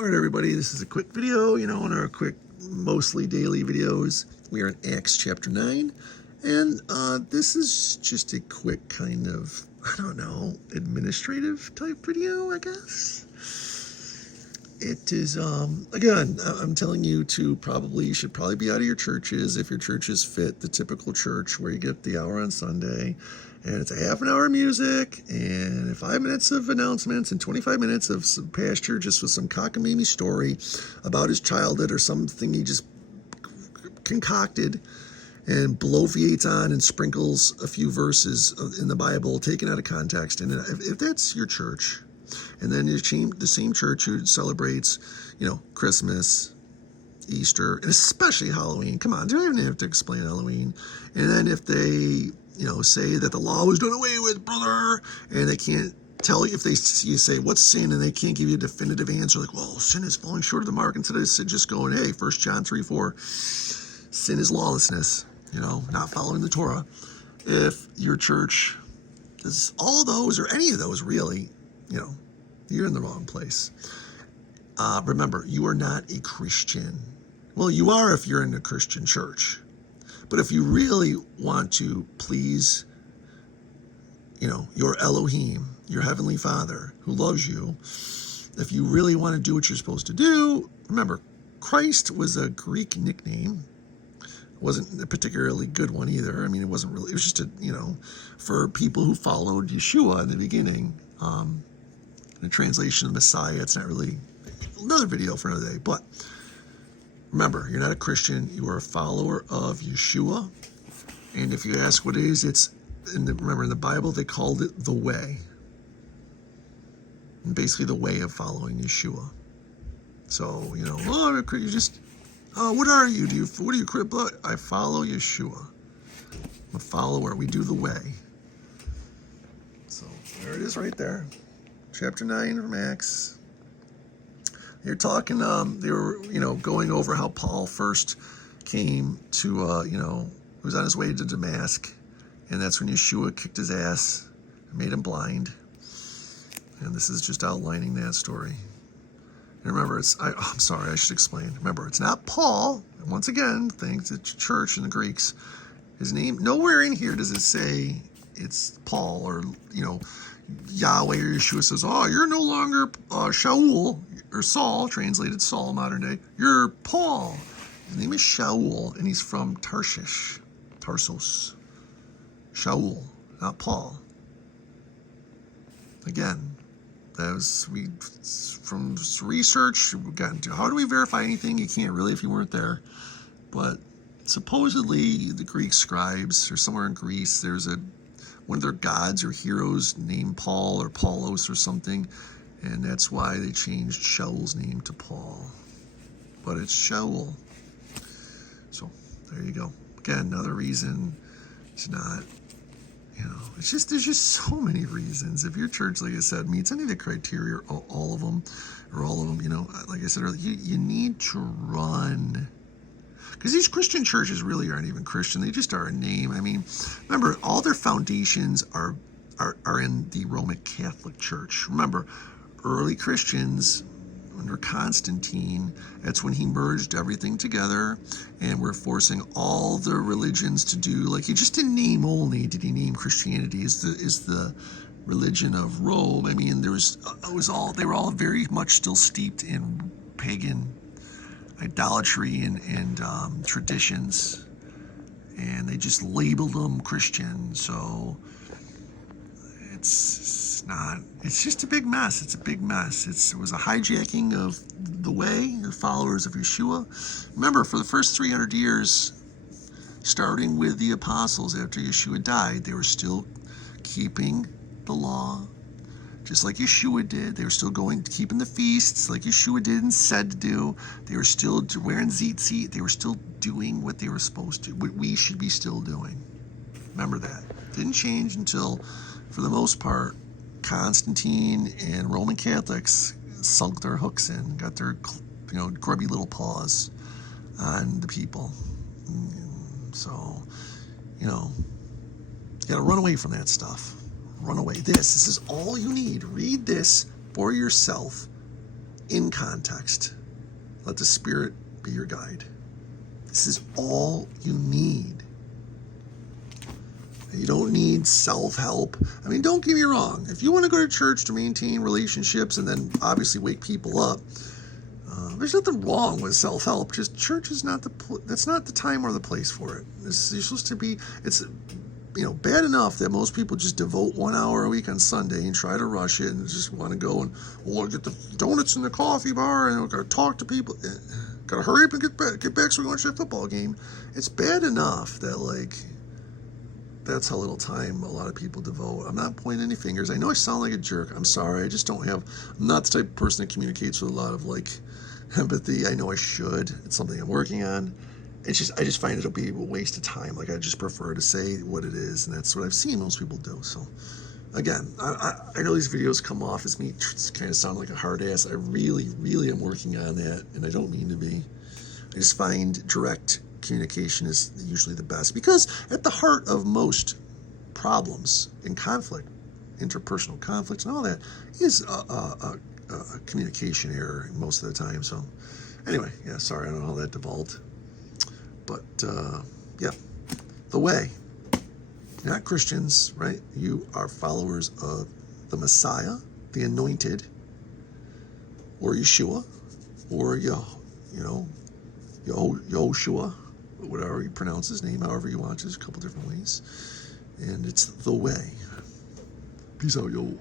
All right, everybody, this is a quick video, in our quick, mostly daily videos. We are in Acts chapter 9, and this is just a quick kind of, administrative type video, I guess. It is, again, I'm telling you you should probably be out of your churches if your churches fit the typical church where you get the hour on Sunday, and it's a half an hour of music, and 5 minutes of announcements, and 25 minutes of some pastor just with some cockamamie story about his childhood or something he just concocted and bloviates on and sprinkles a few verses in the Bible taken out of context. And if that's your church, and then the same church who celebrates, Christmas, Easter, and especially Halloween. Come on, do I even have to explain Halloween? And then if they, say that the law was done away with, brother, and they can't tell you, you say, what's sin? And they can't give you a definitive answer, like, well, sin is falling short of the mark. Instead of just going, hey, 1 John 3:4, sin is lawlessness, not following the Torah. If your church does all those or any of those, really, you're in the wrong place. Remember, you are not a Christian. Well, you are if you're in a Christian church. But if you really want to please, your Elohim, your Heavenly Father who loves you, if you really want to do what you're supposed to do, remember, Christ was a Greek nickname. It wasn't a particularly good one either. I mean, it was just for people who followed Yeshua in the beginning. The translation of Messiah, it's not really another video for another day, but remember, you're not a Christian, you are a follower of Yeshua. And if you ask what it is, remember in the Bible they called it the way. And basically the way of following Yeshua. So, you just, what are you? What are you? I follow Yeshua. I'm a follower. We do the way. So there it is right there. Chapter 9 from Acts. They're talking, they were, going over how Paul first came to, he was on his way to Damascus, and that's when Yeshua kicked his ass and made him blind. And this is just outlining that story. And remember, I'm sorry, I should explain. Remember, it's not Paul. And once again, thanks to church and the Greeks. His name, nowhere in here does it say it's Paul or, Yahweh or Yeshua says, oh, you're no longer Shaul or Saul, translated Saul modern day. You're Paul. His name is Shaul, and he's from Tarsos. Shaul, not Paul. Again, from research, we got into how do we verify anything? You can't really if you weren't there. But supposedly the Greek scribes, or somewhere in Greece, there's one of their gods or heroes named Paul or Paulos or something, and that's why they changed Shaul's name to Paul. But it's Shaul. So there you go. Again, another reason it's not, there's just so many reasons. If your church, like I said, meets any of the criteria, or all of them, like I said earlier, you need to run. Because these Christian churches really aren't even Christian. They just are a name. I mean, remember, all their foundations are in the Roman Catholic Church. Remember, early Christians, under Constantine, that's when he merged everything together, and we're forcing all the religions to do, like, he just didn't name only, did he name Christianity is the religion of Rome. I mean, they were all very much still steeped in pagan idolatry and traditions, and they just labeled them Christian. So it's just a big mess. It's a big mess. It was a hijacking of the way, the followers of Yeshua. Remember, for the first 300 years, starting with the apostles after Yeshua died, they were still keeping the law, just like Yeshua did. They were still keeping the feasts like Yeshua did and said to do. They were still wearing tzitzit. They were still doing what they were supposed to, what we should be still doing. Remember that. Didn't change until, for the most part, Constantine and Roman Catholics sunk their hooks in, got their, grubby little paws on the people. So, you got to run away from that stuff. Run away. This is all you need. Read this for yourself in context. Let the Spirit be your guide. This is all you need. You don't need self-help. I mean, don't get me wrong. If you want to go to church to maintain relationships and then obviously wake people up, there's nothing wrong with self-help. Just church is not that's not the time or the place for it. You're supposed to be. It's bad enough that most people just devote 1 hour a week on Sunday and try to rush it and just want to go and get the donuts in the coffee bar and gotta talk to people. Gotta hurry up and get back so we can watch that football game. It's bad enough that that's how little time a lot of people devote. I'm not pointing any fingers. I know I sound like a jerk. I'm sorry. I'm not the type of person that communicates with a lot of empathy. I know I should. It's something I'm working on. I just find it'll be a waste of time. I just prefer to say what it is, and that's what I've seen most people do. So, again, I know these videos come off as me kind of sound like a hard ass. I really, really am working on that, and I don't mean to be. I just find direct communication is usually the best, because at the heart of most problems in conflict, interpersonal conflicts and all that, is a communication error most of the time. So, anyway, yeah, sorry, I don't know how that devolved. But, yeah, the way. You're not Christians, right? You are followers of the Messiah, the Anointed, or Yeshua, or Yehoshua, whatever you pronounce his name, however you want. There's a couple different ways. And it's the way. Peace out, yo.